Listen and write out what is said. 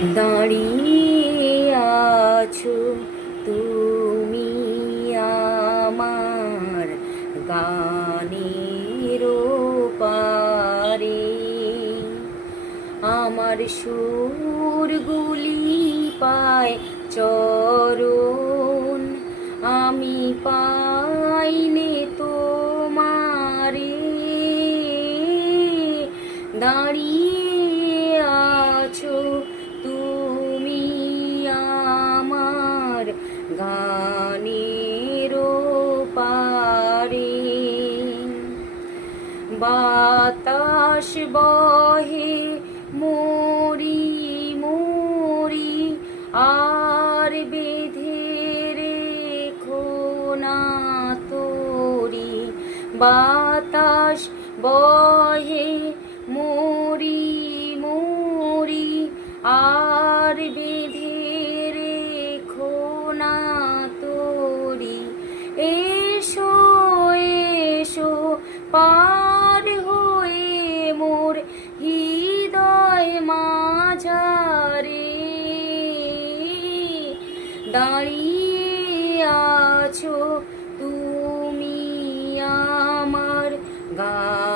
দাঁড়িয়ে আছো তুমি আমার গানের পারে, আমার সুরগুলি পায় চরণ, আমি পাইনে তোমারে। দাঁড়িয়ে আছো তুমি আমার গানের পারে, বাতাস বহে মরি মরি আর বেঁধে রেখো না তোরি। বাতাস বহে মরি মরি আর বেঁধে রেখো না তোরি। এসো এসো পার হয়ে মোর হৃদয় মাঝারে, দাঁড়িয়ে আছো তুমি আমার গা